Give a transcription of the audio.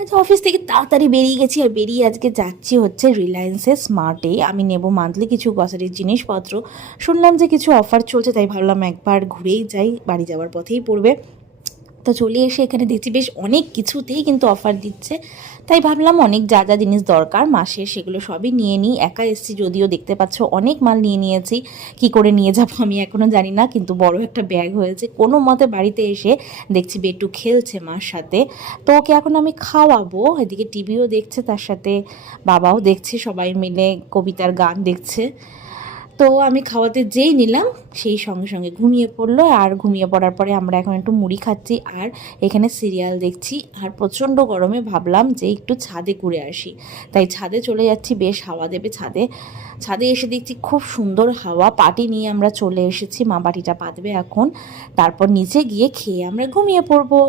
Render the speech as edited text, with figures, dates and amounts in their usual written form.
আচ্ছা, অফিস থেকে তাড়াতাড়ি বেরিয়ে গেছি আর বেরিয়ে আজকে যাচ্ছি হচ্ছে রিলায়েন্সের স্মার্টে। আমি নেব মান্থলি কিছু গ্রসারির জিনিসপত্র। শুনলাম যে কিছু অফার চলছে, তাই ভাবলাম একবার ঘুরেই যাই, বাড়ি যাওয়ার পথেই পড়বে। তো চলে এসে এখানে দেখছি বেশ অনেক কিছুতেই কিন্তু অফার দিচ্ছে, তাই ভাবলাম অনেক যা যা জিনিস দরকার মাসের সেগুলো সবই নিয়ে নিই। একা এসছি যদিও, দেখতে পাচ্ছ অনেক মাল নিয়ে নিয়েছি। কি করে নিয়ে যাবো আমি এখনও জানি না, কিন্তু বড় একটা ব্যাগ হয়েছে। কোনো মতে বাড়িতে এসে দেখছি বেটু খেলছে মার সাথে, তো ওকে এখন আমি খাওয়াবো। এদিকে টিভিও দেখছে, তার সাথে বাবাও দেখছে, সবাই মিলে কবিতার গান দেখছে। তো আমি খাওয়াতে যেই নিলাম সেই সঙ্গে সঙ্গে ঘুমিয়ে পড়লো। আর ঘুমিয়ে পড়ার পরে আমরা এখন একটু মুড়ি খাচ্ছি আর এখানে সিরিয়াল দেখছি। আর প্রচণ্ড গরমে ভাবলাম যে একটু ছাদে ঘুরে আসি, তাই ছাদে চলে যাচ্ছি। বেশ হাওয়া দেবে ছাদে। ছাদে এসে দেখছি খুব সুন্দর হাওয়া। পাটি নিয়ে আমরা চলে এসেছি, মা বাটিটা পাতবে এখন, তারপর নিচে গিয়ে খেয়ে আমরা ঘুমিয়ে পড়বো।